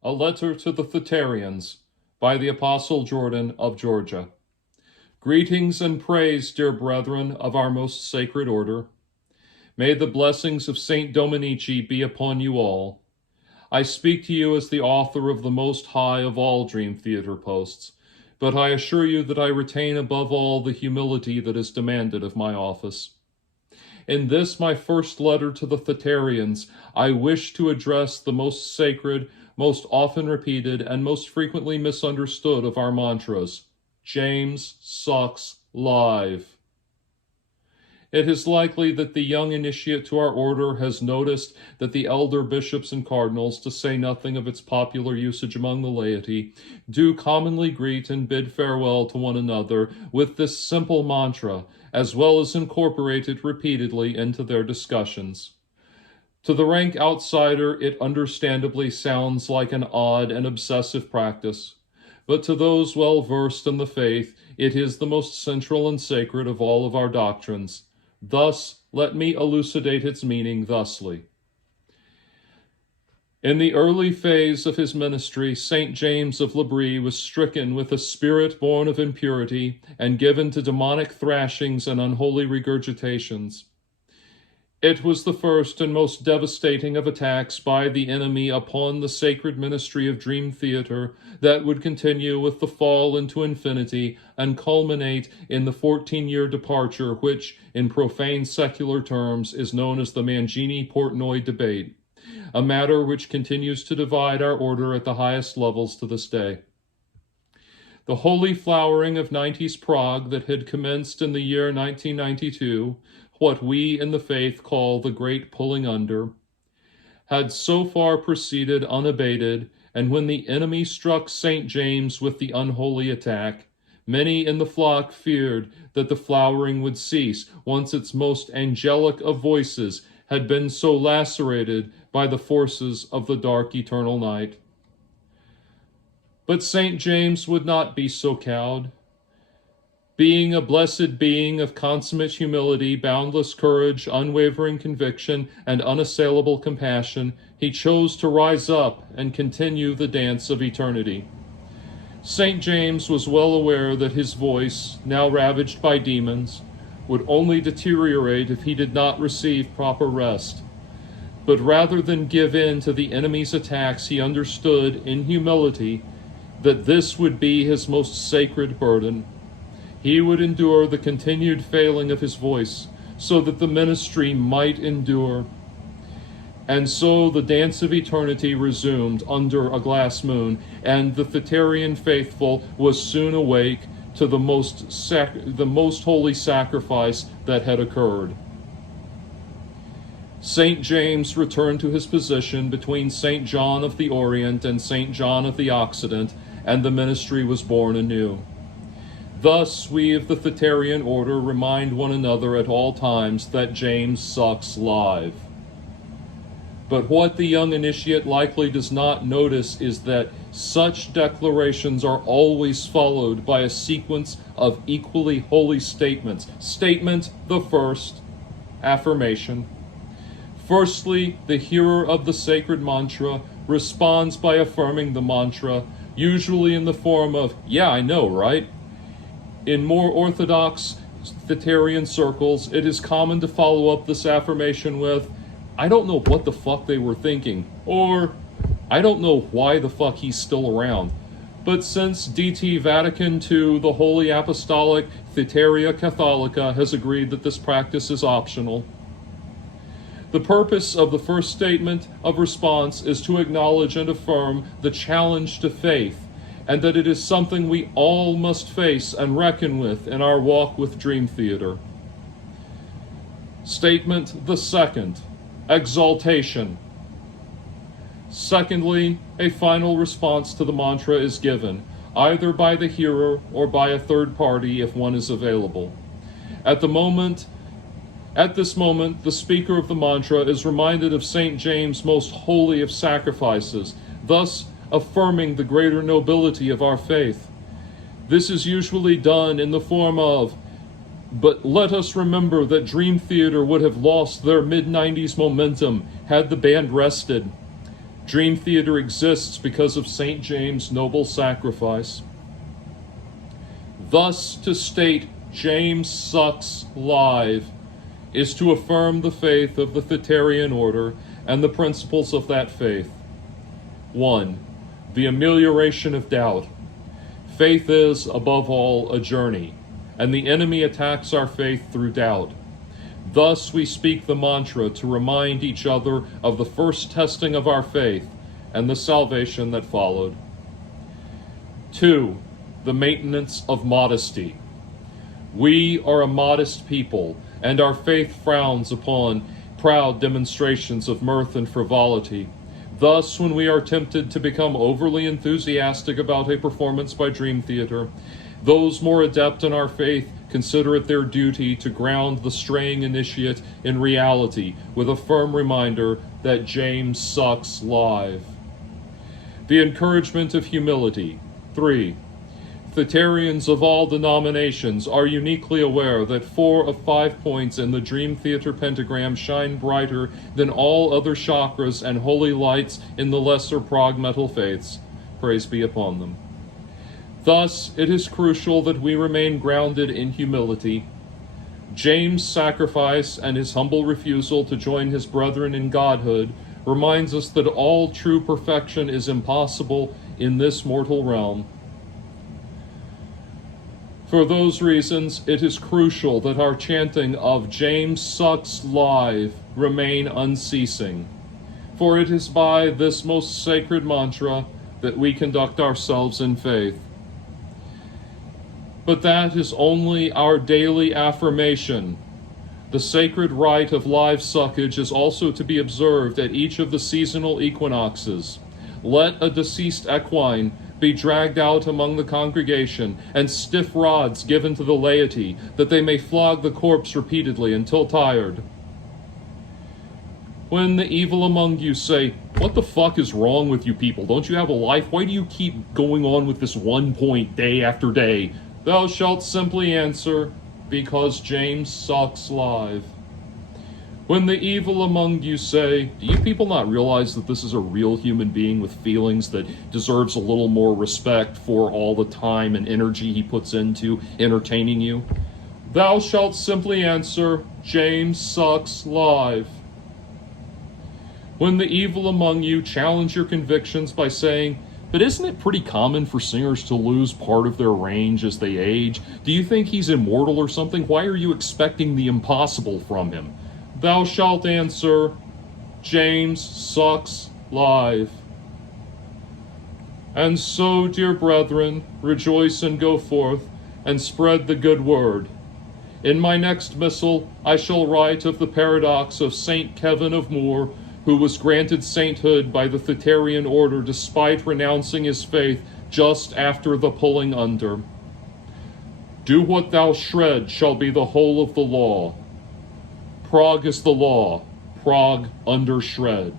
A Letter to the Thitarians by the Apostle Jordan of Georgia. Greetings and praise, dear brethren of our most sacred order. May the blessings of Saint Dominici be upon you all. I speak to you as the author of the most high of all dream theater posts, but I assure you that I retain above all the humility that is demanded of my office. In this, my first letter to the Thitarians, I wish to address the most sacred, most often repeated, and most frequently misunderstood of our mantras: James sucks live. It is likely that the young initiate to our order has noticed that the elder bishops and cardinals, to say nothing of its popular usage among the laity, do commonly greet and bid farewell to one another with this simple mantra, as well as incorporate it repeatedly into their discussions. To the rank outsider, it understandably sounds like an odd and obsessive practice, but to those well versed in the faith, it is the most central and sacred of all of our doctrines. Thus, let me elucidate its meaning thusly. In the early phase of his ministry, St. James of Labrie was stricken with a spirit born of impurity and given to demonic thrashings and unholy regurgitations. It was the first and most devastating of attacks by the enemy upon the sacred ministry of dream theater that would continue with the fall into infinity and culminate in the 14-year departure which, in profane secular terms, is known as the Mangini-Portnoy debate, a matter which continues to divide our order at the highest levels to this day. The holy flowering of 90s Prague that had commenced in the year 1992, what we in the faith call the Great Pulling Under, had so far proceeded unabated, and when the enemy struck St. James with the unholy attack, many in the flock feared that the flowering would cease once its most angelic of voices had been so lacerated by the forces of the dark eternal night. But St. James would not be so cowed. Being a blessed being of consummate humility, boundless courage, unwavering conviction, and unassailable compassion, he chose to rise up and continue the dance of eternity. St. James was well aware that his voice, now ravaged by demons, would only deteriorate if he did not receive proper rest. But rather than give in to the enemy's attacks, he understood, in humility, that this would be his most sacred burden. He would endure the continued failing of his voice, so that the ministry might endure. And so the dance of eternity resumed under a glass moon, and the Thitarian faithful was soon awake to the most holy sacrifice that had occurred. St. James returned to his position between St. John of the Orient and St. John of the Occident, and the ministry was born anew. Thus, we of the Thitarian order remind one another at all times that James sucks live. But what the young initiate likely does not notice is that such declarations are always followed by a sequence of equally holy statements. Statement the first, affirmation. Firstly, the hearer of the sacred mantra responds by affirming the mantra, usually in the form of, "Yeah, I know, right?" In more orthodox Thitarian circles, it is common to follow up this affirmation with, "I don't know what the fuck they were thinking," or "I don't know why the fuck he's still around." But since DT Vatican II, the Holy Apostolic Thitaria Catholica, has agreed that this practice is optional, the purpose of the first statement of response is to acknowledge and affirm the challenge to faith, and that it is something we all must face and reckon with in our walk with dream theater. Statement the second, exaltation. Secondly, a final response to the mantra is given, either by the hearer or by a third party if one is available. At this moment, the speaker of the mantra is reminded of St. James' most holy of sacrifices, thus affirming the greater nobility of our faith. This is usually done in the form of, "But let us remember that dream theater would have lost their mid-90s momentum had the band rested. Dream theater exists because of St. James' noble sacrifice. Thus, to state James sucks live is to affirm the faith of the Thitterian order and the principles of that faith. 1. The amelioration of doubt. Faith is, above all, a journey, and the enemy attacks our faith through doubt. Thus we speak the mantra to remind each other of the first testing of our faith and the salvation that followed. 2. The maintenance of modesty. We are a modest people, and our faith frowns upon proud demonstrations of mirth and frivolity. Thus, when we are tempted to become overly enthusiastic about a performance by Dream Theater, those more adept in our faith consider it their duty to ground the straying initiate in reality with a firm reminder that James sucks live. The encouragement of humility. 3. Thitterians of all denominations are uniquely aware that 4 of 5 points in the Dream Theater pentagram shine brighter than all other chakras and holy lights in the lesser prog metal faiths. Praise be upon them. Thus, it is crucial that we remain grounded in humility. James' sacrifice and his humble refusal to join his brethren in godhood reminds us that all true perfection is impossible in this mortal realm. For those reasons, it is crucial that our chanting of James sucks live remain unceasing, for it is by this most sacred mantra that we conduct ourselves in faith. But that is only our daily affirmation. The sacred rite of live suckage is also to be observed at each of the seasonal equinoxes. Let a deceased equine be dragged out among the congregation, and stiff rods given to the laity, that they may flog the corpse repeatedly until tired. When the evil among you say, "What the fuck is wrong with you people? Don't you have a life? Why do you keep going on with this one point day after day?" Thou shalt simply answer, "Because James sucks live." When the evil among you say, "Do you people not realize that this is a real human being with feelings that deserves a little more respect for all the time and energy he puts into entertaining you?" Thou shalt simply answer, "James sucks live." When the evil among you challenge your convictions by saying, "But isn't it pretty common for singers to lose part of their range as they age? Do you think he's immortal or something? Why are you expecting the impossible from him?" Thou shalt answer, "James sucks live." And so, dear brethren, rejoice and go forth, and spread the good word. In my next missal, I shall write of the paradox of Saint Kevin of Moore, who was granted sainthood by the Thitterian order despite renouncing his faith just after the pulling under. "Do what thou shred shall be the whole of the law. Prog is the law, prog under shred."